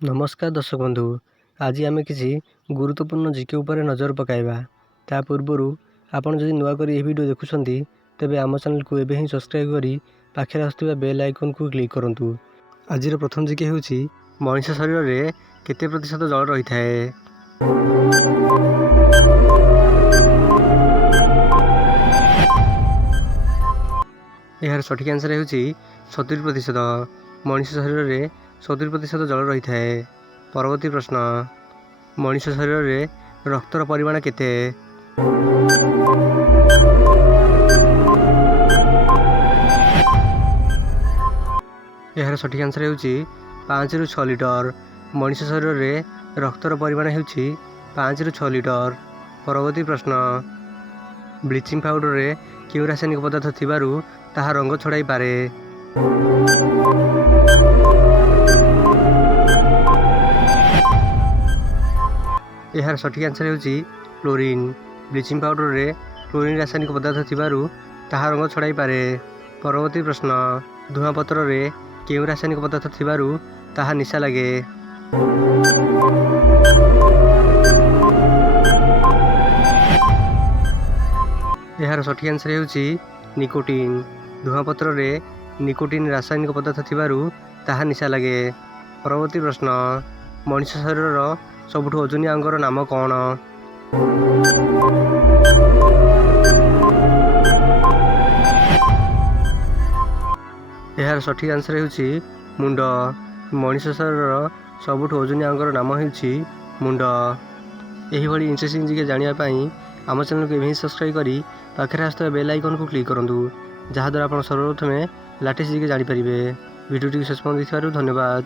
नमस्कार दर्शक बंधु, आज आम किसी गुरुत्वपूर्ण जीके उपर नजर पकाइबा। ता पूर्वर आपन जदि नुआ करी वीडियो देखुछंती तेबे आम चैनल को एबे ही सब्सक्राइब करी पाखे आसुवा बेल आइकन को क्लिक करंतु। आज प्रथम जीके हेउची मनुष्य शरीर रे केते प्रतिशत जल रही थाए। यार सठिक आंसर हेउची 70%। मनुष्य शरीर रे 70% जल रही थाए। परवर्ती प्रश्न, मनुष्य शरीर रे रक्तर परिमाण केते? यार सठिक आंसर हेउची 5 ରୁ 6 लिटर। मनुष्य शरीर रे रक्तर परिमाण हेउची 5 ରୁ 6 लिटर। परवर्ती प्रश्न, ब्लीचिंग पाउडर रे केउ रासायनिक पदार्थ थिबारु ताहा रंग छड़ाई पारे? यार सठिक आंसर हेउची क्लोरीन। ब्लीचिंग पाउडर रे क्लोरीन रासायनिक पदार्थ थिबारु ताहा रंग छड़ाई पारे। परवर्ती प्रश्न, धुआं पत्र रे केउ रासायनिक पदार्थ थिबारु ताहा निशा लागे? यार सठिक आंसर हेउची निकोटीन। धुआं पत्र रे निकोटीन रासायनिक पदार्थ थिबारु ताहा निशा लागे। परवर्ती प्रश्न, मनुष्य शरीर सबुठु ओजनिया अंगर नाम कौन? यार सठिक आंसर हेउची मुंड। मनुष्य शरीर सबुठु ओजनिया अंगर नाम हेउची मुंड। एही भली इंटरेस्टिंग जीके जानिया पई आम चैनल को एबे सब्सक्राइब करी पाखरे आसुवा बेल आइकन को क्लिक करंतु, जहा द्वारा आपण सर्वप्रथमे लेटेस्ट जीके जानि परिबे। वीडियो टी शेष पର୍ଯ୍ୟନ୍ତ देखिबारु धन्यवाद।